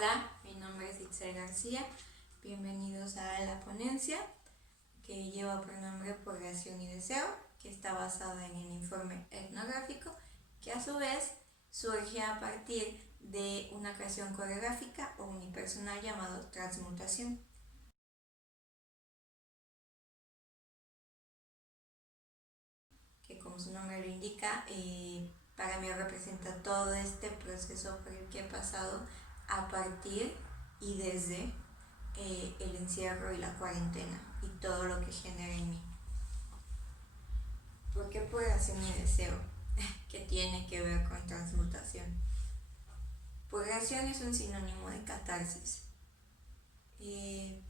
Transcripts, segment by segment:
Hola, mi nombre es Itzel García. Bienvenidos a la ponencia que lleva por nombre Purgación y Deseo, que está basada en el informe etnográfico, que a su vez surge a partir de una creación coreográfica o unipersonal llamado Transmutación. Que como su nombre lo indica, para mí representa todo este proceso por el que he pasado a partir y desde el encierro y la cuarentena y todo lo que genera en mí. ¿Por qué purgación y deseo? Que tiene que ver con transmutación. Purgación es un sinónimo de catarsis. Que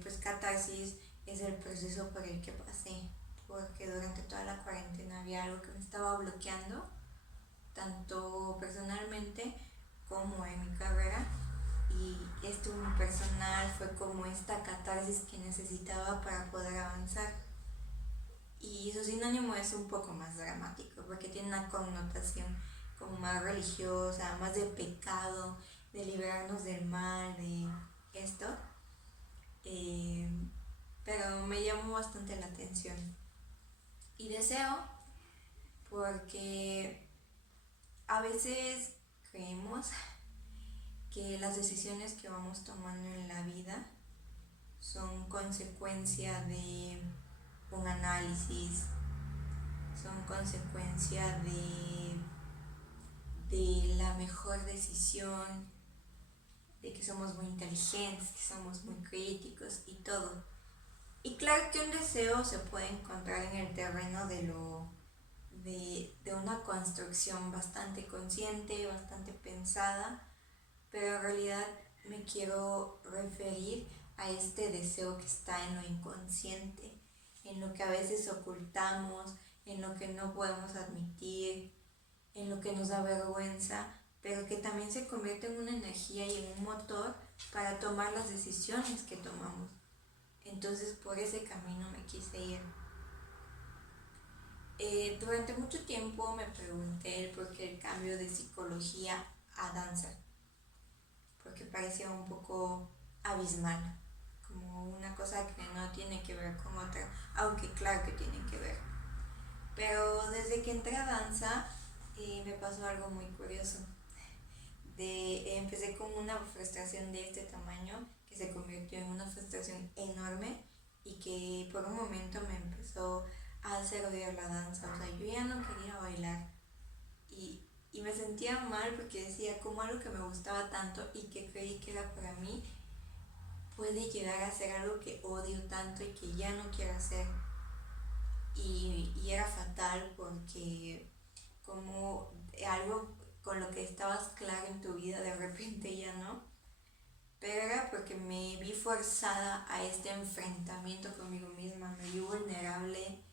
pues catarsis es el proceso por el que pasé, porque durante toda la cuarentena había algo que me estaba bloqueando, tanto personalmente como en mi carrera, y esto unipersonal fue como esta catarsis que necesitaba para poder avanzar. Y su sinónimo es un poco más dramático, porque tiene una connotación como más religiosa, más de pecado, de liberarnos del mal, de esto. Pero me llamó bastante la atención. Y deseo, porque a veces creemos que las decisiones que vamos tomando en la vida son consecuencia de un análisis, son consecuencia de la mejor decisión, de que somos muy inteligentes, que somos muy críticos y todo. Y claro que un deseo se puede encontrar en el terreno de una construcción bastante consciente, bastante pensada, pero en realidad me quiero referir a este deseo que está en lo inconsciente, en lo que a veces ocultamos, en lo que no podemos admitir, en lo que nos da vergüenza, pero que también se convierte en una energía y en un motor para tomar las decisiones que tomamos. Entonces por ese camino me quise ir. Durante mucho tiempo me pregunté el por qué el cambio de psicología a danza, porque parecía un poco abismal, como una cosa que no tiene que ver con otra, aunque claro que tienen que ver. Pero desde que entré a danza me pasó algo muy curioso. Empecé con una frustración de este tamaño que se convirtió en una frustración enorme y que por un momento me empezó a hacer odiar la danza. O sea, yo ya no quería bailar y me sentía mal porque decía como algo que me gustaba tanto y que creí que era para mí puede llegar a ser algo que odio tanto y que ya no quiero hacer. Y era fatal porque como algo con lo que estabas claro en tu vida de repente ya no, pero era porque me vi forzada a este enfrentamiento conmigo misma, me vi vulnerable,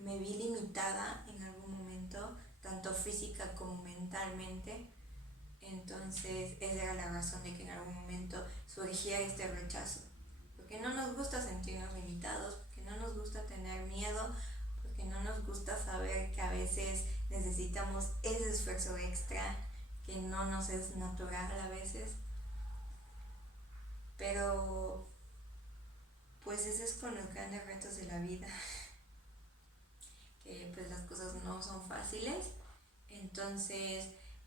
me vi limitada en algún momento, tanto física como mentalmente. Entonces esa era la razón de que en algún momento surgiera este rechazo, porque no nos gusta sentirnos limitados, porque no nos gusta tener miedo, porque no nos gusta saber que a veces necesitamos ese esfuerzo extra que no nos es natural a veces. Pero pues ese es con los grandes retos de la vida, que pues las cosas no son fáciles. Entonces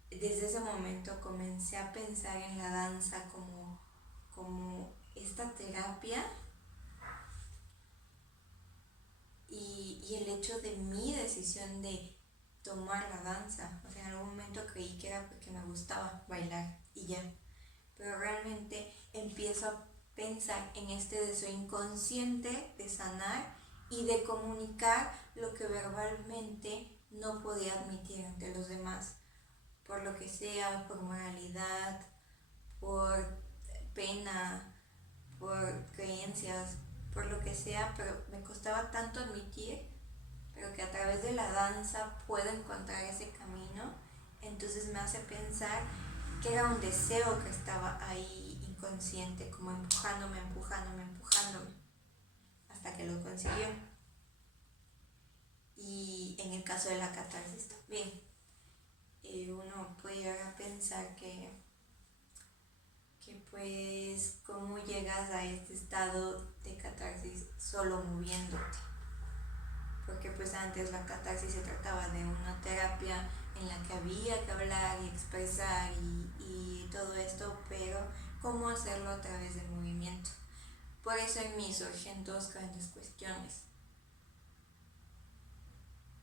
desde ese momento comencé a pensar en la danza como esta terapia y el hecho de mi decisión de tomar la danza. O sea, en algún momento creí que era porque me gustaba bailar y ya, pero realmente empiezo a pensar en este deseo inconsciente de sanar y de comunicar lo que verbalmente no podía admitir ante los demás, por lo que sea, por moralidad, por pena, por creencias, por lo que sea, pero me costaba tanto admitir, pero que a través de la danza puedo encontrar ese camino. Entonces me hace pensar que era un deseo que estaba ahí inconsciente, como empujándome, hasta que lo consiguió. Y en el caso de la catarsis también, uno puede llegar a pensar que pues cómo llegas a este estado de catarsis solo moviéndote. Porque pues antes la catarsis se trataba de una terapia en la que había que hablar y expresar y todo esto, pero cómo hacerlo a través del movimiento. Por eso en mí surgen dos grandes cuestiones.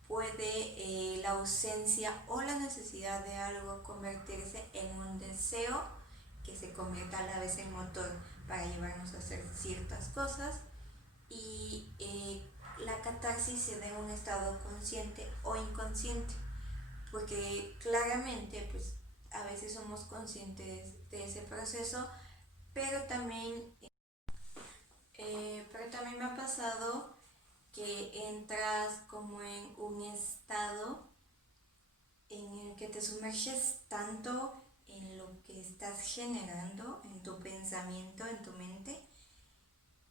¿Puede la ausencia o la necesidad de algo convertirse en un deseo que se convierta a la vez en motor para llevarnos a hacer ciertas cosas? Y la catarsis se da en un estado consciente o inconsciente, porque claramente pues a veces somos conscientes de ese proceso, pero también me ha pasado que entras como en un estado en el que te sumerges tanto en lo que estás generando, en tu pensamiento, en tu mente,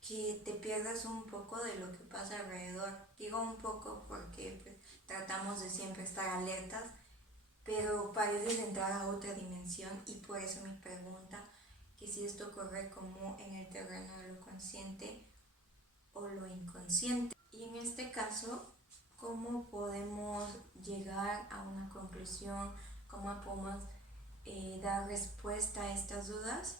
que te pierdas un poco de lo que pasa alrededor. Digo un poco porque pues, tratamos de siempre estar alertas, pero pareces entrar a otra dimensión, y por eso mi pregunta, que si esto ocurre como en el terreno de lo consciente o lo inconsciente. Y en este caso, ¿cómo podemos llegar a una conclusión? ¿Cómo podemos dar respuesta a estas dudas?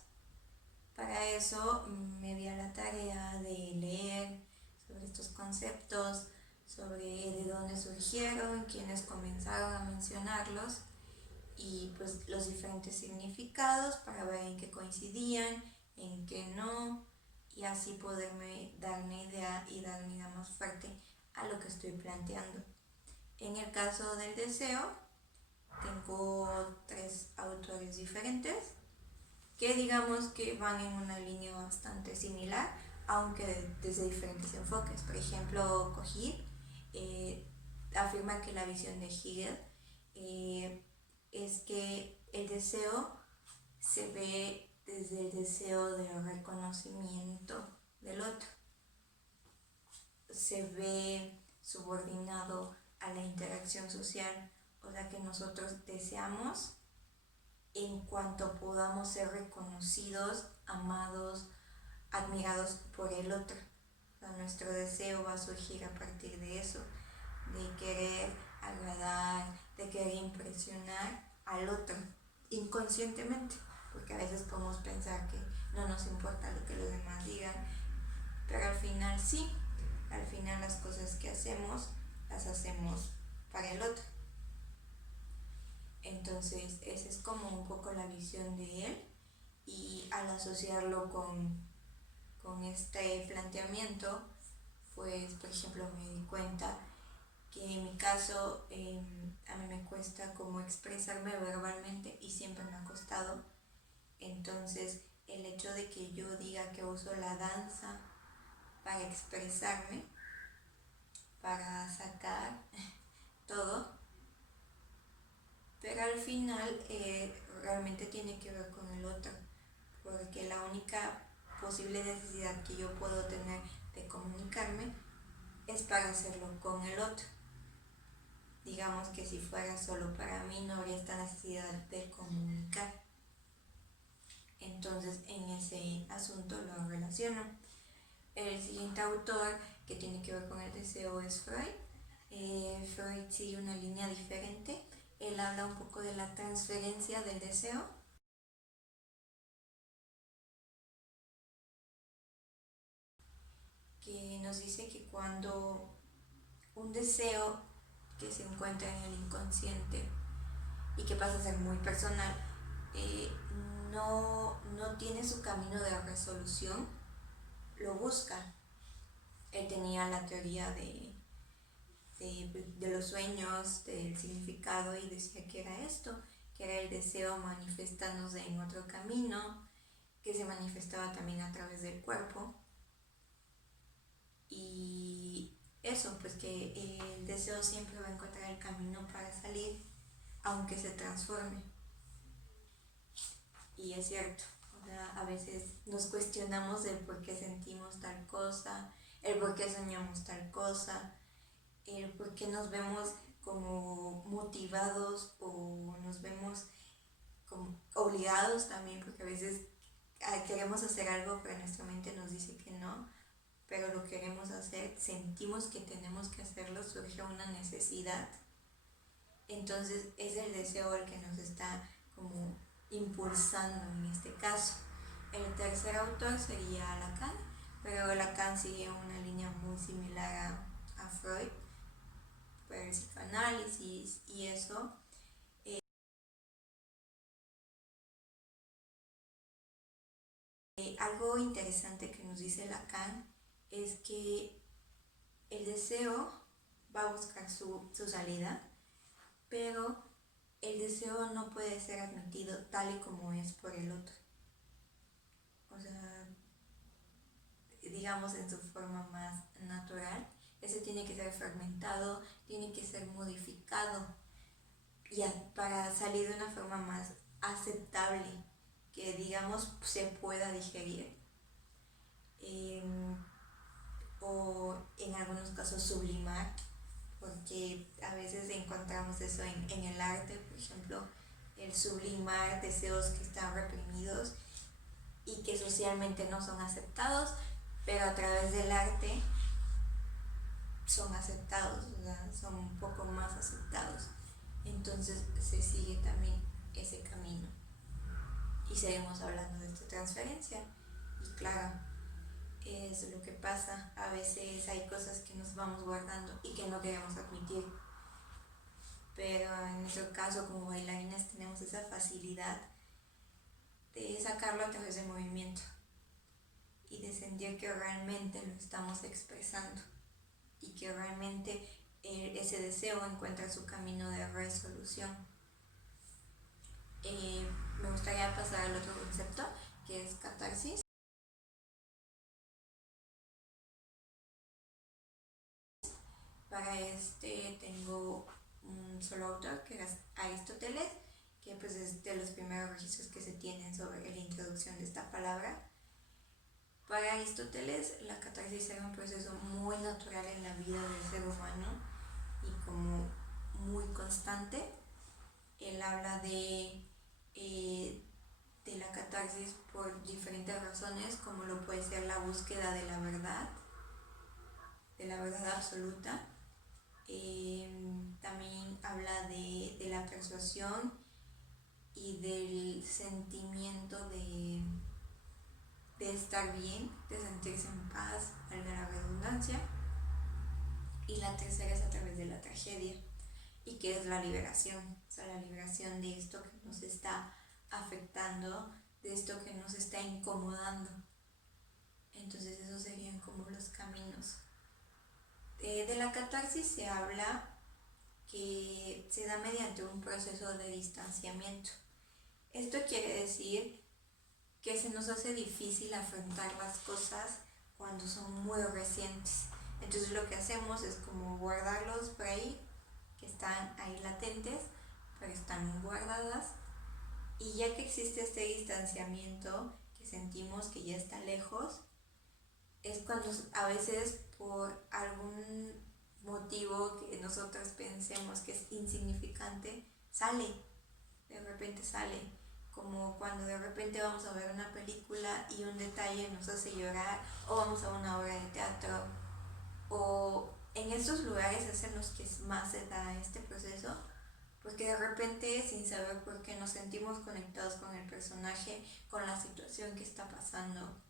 Para eso me di a la tarea de leer sobre estos conceptos, sobre de dónde surgieron, quiénes comenzaron a mencionarlos y pues los diferentes significados para ver en qué coincidían, en qué no, y así poderme dar una idea y dar una idea más fuerte a lo que estoy planteando. En el caso del deseo, tengo 3 autores diferentes que digamos que van en una línea bastante similar, aunque desde diferentes enfoques. Por ejemplo, Cogit afirma que la visión de Hegel es que el deseo se ve desde el deseo de reconocimiento del otro, se ve subordinado a la interacción social, o sea que nosotros deseamos en cuanto podamos ser reconocidos, amados, admirados por el otro. O sea, nuestro deseo va a surgir a partir de eso, de querer agradar, de querer impresionar al otro, inconscientemente, porque a veces podemos pensar que no nos importa lo que los demás digan, pero al final sí, al final las cosas que hacemos, las hacemos para el otro. Entonces esa es como un poco la visión de él, y al asociarlo con este planteamiento, pues por ejemplo me di cuenta que en mi caso a mí me cuesta como expresarme verbalmente y siempre me ha costado. Entonces el hecho de que yo diga que uso la danza para expresarme, para sacar todo, pero al final realmente tiene que ver con el otro, porque la única posible necesidad que yo puedo tener de comunicarme es para hacerlo con el otro. Digamos que si fuera solo para mí no habría esta necesidad de comunicar. Entonces en ese asunto lo relaciono. El siguiente autor que tiene que ver con el deseo es Freud. Freud sigue una línea diferente. Él habla un poco de la transferencia del deseo. Que nos dice que cuando un deseo que se encuentra en el inconsciente y que pasa a ser muy personal, no tiene su camino de resolución, lo busca. Él tenía la teoría de los sueños, del significado, y decía que era esto, que era el deseo manifestándose en otro camino, que se manifestaba también a través del cuerpo. Y eso, pues que el deseo siempre va a encontrar el camino para salir, aunque se transforme. Y es cierto, o sea, a veces nos cuestionamos el por qué sentimos tal cosa, el por qué soñamos tal cosa, el por qué nos vemos como motivados o nos vemos como obligados también, porque a veces queremos hacer algo, pero nuestra mente nos dice que no, pero lo queremos hacer, sentimos que tenemos que hacerlo, surge una necesidad. Entonces es el deseo el que nos está como impulsando en este caso. El tercer autor sería Lacan, pero Lacan sigue una línea muy similar a Freud, por el psicoanálisis y eso. Algo interesante que nos dice Lacan es que el deseo va a buscar su salida, pero el deseo no puede ser admitido tal y como es por el otro. O sea, digamos en su forma más natural, ese tiene que ser fragmentado, tiene que ser modificado y para salir de una forma más aceptable, que digamos se pueda digerir. O en algunos casos sublimar, porque a veces encontramos eso en el arte, por ejemplo, el sublimar deseos que están reprimidos y que socialmente no son aceptados, pero a través del arte son aceptados, o sea, son un poco más aceptados. Entonces se sigue también ese camino. Y seguimos hablando de esta transferencia. Y claro, es lo que pasa. A veces hay cosas que nos vamos guardando y que no queremos admitir. Pero en nuestro caso, como bailarinas, tenemos esa facilidad de sacarlo a través del movimiento y de sentir que realmente lo estamos expresando y que realmente ese deseo encuentra su camino de resolución. Me gustaría pasar al otro concepto, que es catarsis. Para este tengo un solo autor, que es Aristóteles, que pues es de los primeros registros que se tienen sobre la introducción de esta palabra. Para Aristóteles, la catarsis era un proceso muy natural en la vida del ser humano y como muy constante. Él habla de la catarsis por diferentes razones, como lo puede ser la búsqueda de la verdad absoluta. También habla de la persuasión y del sentimiento de estar bien, de sentirse en paz, valga la redundancia. Y la tercera es a través de la tragedia, y que es la liberación, o sea, la liberación de esto que nos está afectando, de esto que nos está incomodando. Entonces esos serían como los caminos. De la catarsis se habla que se da mediante un proceso de distanciamiento. Esto quiere decir que se nos hace difícil afrontar las cosas cuando son muy recientes. Entonces lo que hacemos es como guardarlos por ahí, que están ahí latentes, pero están guardadas. Y ya que existe este distanciamiento, que sentimos que ya está lejos, es cuando a veces por algún motivo que nosotros pensemos que es insignificante, de repente sale, como cuando de repente vamos a ver una película y un detalle nos hace llorar, o vamos a una obra de teatro, o en estos lugares es en los que más se da este proceso, porque de repente, sin saber por qué, nos sentimos conectados con el personaje, con la situación que está pasando,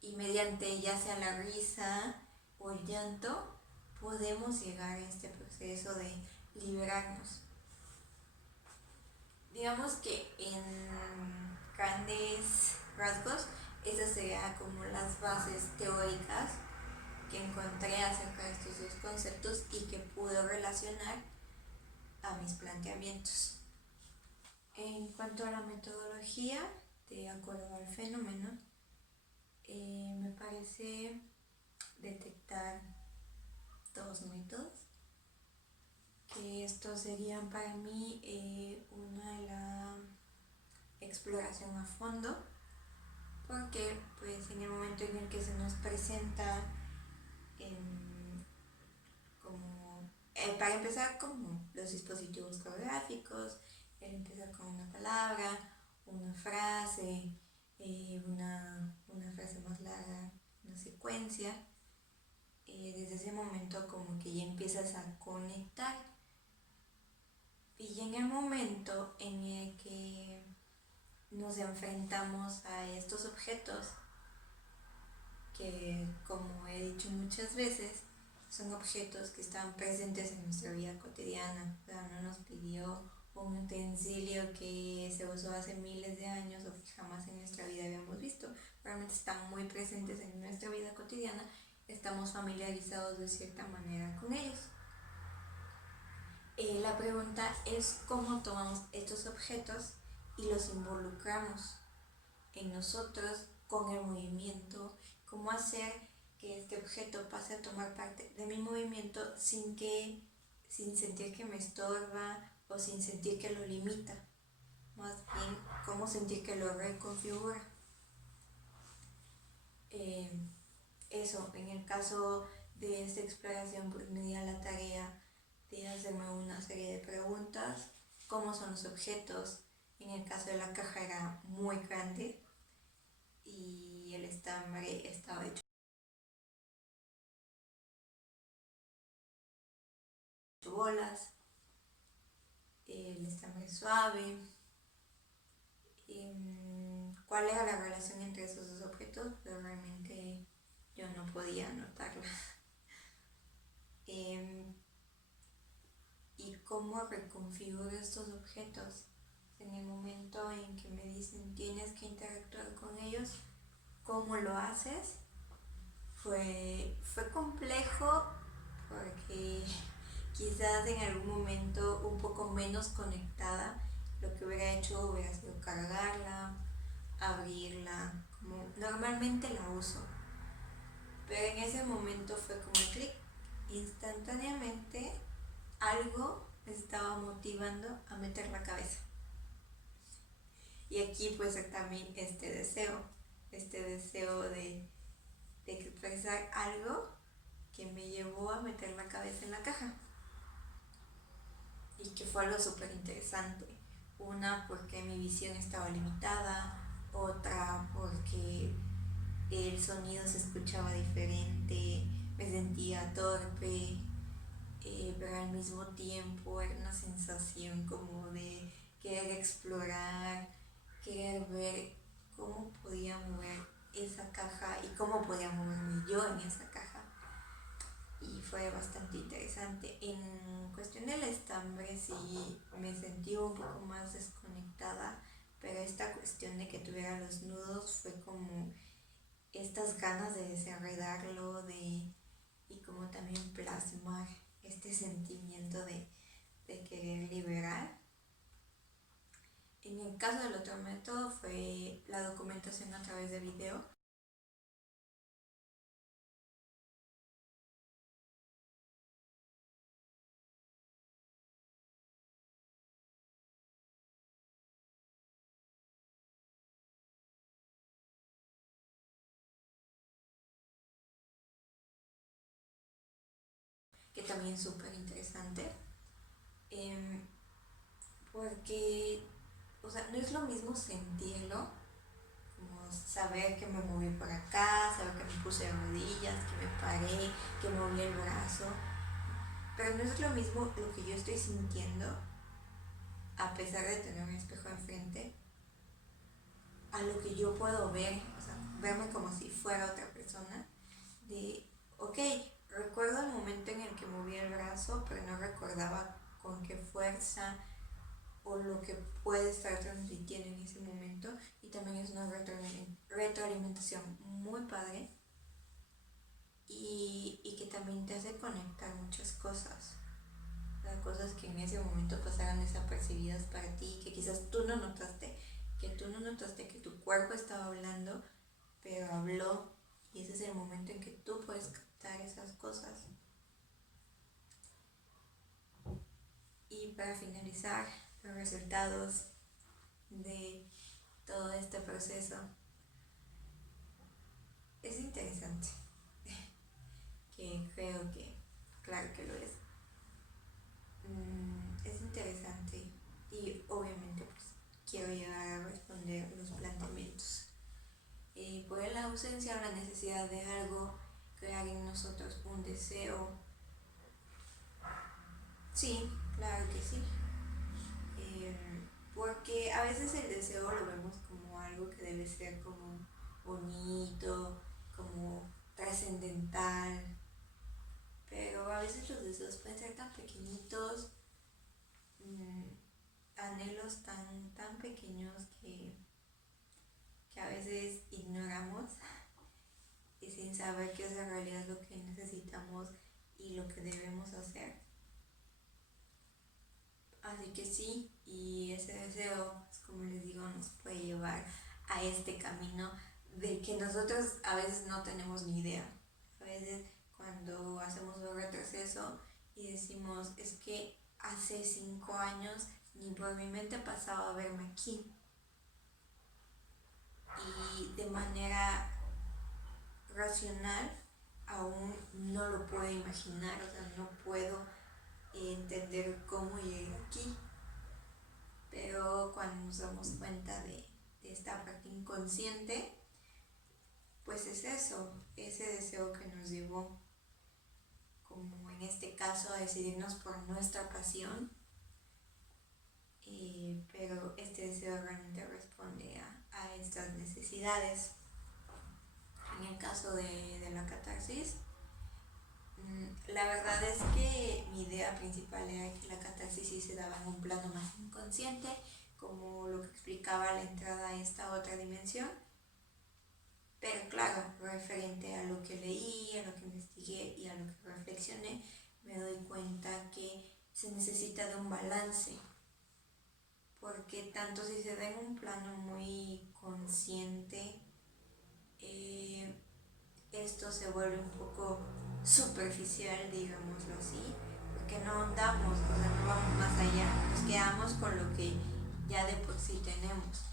y mediante ya sea la risa o el llanto, podemos llegar a este proceso de liberarnos. Digamos que en grandes rasgos, esas serían como las bases teóricas que encontré acerca de estos dos conceptos y que pude relacionar a mis planteamientos. En cuanto a la metodología, de acuerdo al fenómeno, me parece detectar dos métodos, que estos serían para mí una de la exploración a fondo, porque pues en el momento en el que se nos presenta para empezar, como los dispositivos coreográficos, el empezar con una palabra, una frase, una frase más larga, una secuencia. Desde ese momento como que ya empiezas a conectar. Y en el momento en el que nos enfrentamos a estos objetos, que como he dicho muchas veces, son objetos que están presentes en nuestra vida cotidiana. O sea, no nos pidió un utensilio que se usó hace miles de años o que jamás en nuestra vida habíamos visto. Realmente están muy presentes en nuestra vida cotidiana, estamos familiarizados de cierta manera con ellos. La pregunta es cómo tomamos estos objetos y los involucramos en nosotros con el movimiento, cómo hacer que este objeto pase a tomar parte de mi movimiento sin sentir que me estorba o sin sentir que lo limita, más bien cómo sentir que lo reconfigura. Eso, en el caso de esta exploración, pues me di a la tarea de hacerme una serie de preguntas: cómo son los objetos. En el caso de la caja era muy grande y el estambre estaba hecho de bolas, el estambre suave. ¿Cuál era la relación entre esos dos objetos? Pero realmente yo no podía notarla. ¿Y cómo reconfiguro estos objetos? En el momento en que me dicen tienes que interactuar con ellos, ¿cómo lo haces? Fue complejo porque quizás en algún momento un poco menos conectada, lo que hubiera hecho hubiera sido cargarla, abrirla, como normalmente la uso. Pero en ese momento fue como el clic. Instantáneamente algo me estaba motivando a meter la cabeza. Y aquí pues también este deseo de expresar algo que me llevó a meter la cabeza en la caja. Y que fue algo súper interesante. Una, porque mi visión estaba limitada. Otra, porque el sonido se escuchaba diferente, me sentía torpe, pero al mismo tiempo era una sensación como de querer explorar, querer ver cómo podía mover esa caja y cómo podía moverme yo en esa caja. Y fue bastante interesante. En cuestión del estambre sí me sentí un poco más desconectada, pero esta cuestión de que tuviera los nudos fue como estas ganas de desenredarlo y como también plasmar este sentimiento de querer liberar. En el caso del otro método fue la documentación a través de video. Que también es súper interesante, porque, o sea, no es lo mismo sentirlo, como saber que me moví por acá, saber que me puse de rodillas, que me paré, que moví el brazo, pero no es lo mismo lo que yo estoy sintiendo, a pesar de tener un espejo enfrente, a lo que yo puedo ver, o sea, verme como si fuera otra persona, de, ok, recuerdo el momento en el que moví el brazo, pero no recordaba con qué fuerza o lo que puede estar transmitiendo en ese momento. Y también es una retroalimentación muy padre y que también te hace conectar muchas cosas. O sea, cosas que en ese momento pasaron desapercibidas para ti, que quizás tú no notaste, que tu cuerpo estaba hablando, pero habló, y ese es el momento en que tú puedes captar esas cosas. Y para finalizar, los resultados de todo este proceso es interesante, que creo que, claro que lo es. Es interesante y obviamente pues quiero llegar a responder los planteamientos ausencia o la necesidad de algo crear en nosotros un deseo. Sí, claro que sí. Porque a veces el deseo lo vemos como algo que debe ser como bonito, como trascendental, pero a veces los deseos pueden ser tan pequeñitos, anhelos tan pequeños que a veces ignoramos y sin saber que es en realidad lo que necesitamos y lo que debemos hacer. Así que sí, y ese deseo, pues como les digo, nos puede llevar a este camino del que nosotros a veces no tenemos ni idea. A veces cuando hacemos un retroceso y decimos, es que hace 5 años ni por mi mente pasaba verme aquí. Y de manera racional aún no lo puedo imaginar, o sea, no puedo entender cómo llegué aquí. Pero cuando nos damos cuenta de esta parte inconsciente, pues es eso, ese deseo que nos llevó, como en este caso, a decidirnos por nuestra pasión, pero este deseo realmente responde a estas necesidades. En el caso de la catarsis, la verdad es que mi idea principal era que la catarsis sí se daba en un plano más inconsciente, como lo que explicaba la entrada a esta otra dimensión. Pero claro, referente a lo que leí, a lo que investigué y a lo que reflexioné, me doy cuenta que se necesita de un balance. Porque tanto si se da en un plano muy consciente, esto se vuelve un poco superficial, digámoslo así, porque no ahondamos, o sea, no vamos más allá, nos quedamos con lo que ya de por sí tenemos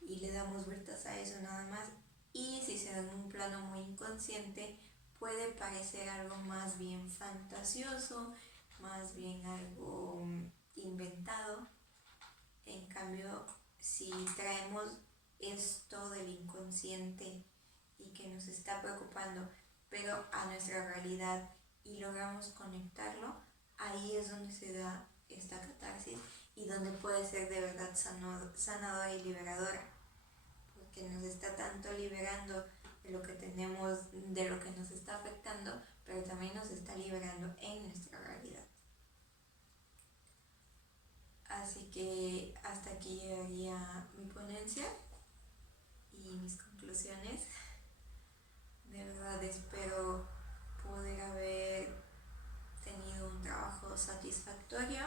y le damos vueltas a eso nada más. Y si se da en un plano muy inconsciente, puede parecer algo más bien fantasioso, más bien algo inventado. En cambio, si traemos esto del inconsciente y que nos está preocupando, pero a nuestra realidad, y logramos conectarlo, ahí es donde se da esta catarsis y donde puede ser de verdad sanadora y liberadora, porque nos está tanto liberando de lo que tenemos, de lo que nos está afectando, pero también nos está liberando en nuestra realidad. Así que hasta aquí llegaría mi ponencia y mis conclusiones. De verdad espero poder haber tenido un trabajo satisfactorio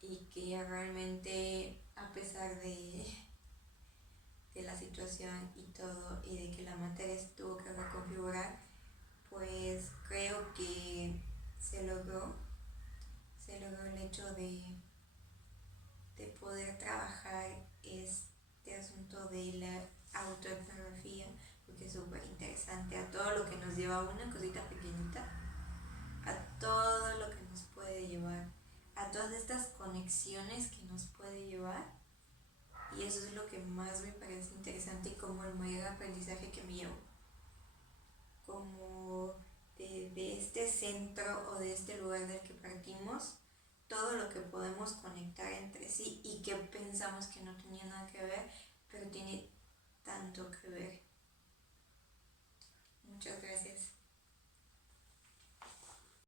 y que realmente, a pesar de la situación y todo, y de que la materia se tuvo que reconfigurar, pues creo que se logró el hecho de poder trabajar este asunto de la autoetnografía, porque es súper interesante, a todo lo que nos lleva, una cosita pequeñita, a todo lo que nos puede llevar, a todas estas conexiones que nos puede llevar, y eso es lo que más me parece interesante y como el mayor aprendizaje que me llevo, como de este centro o de este lugar del que partimos, todo lo que podemos conectar entre sí y que pensamos que no tenía nada que ver, pero tiene tanto que ver. Muchas gracias.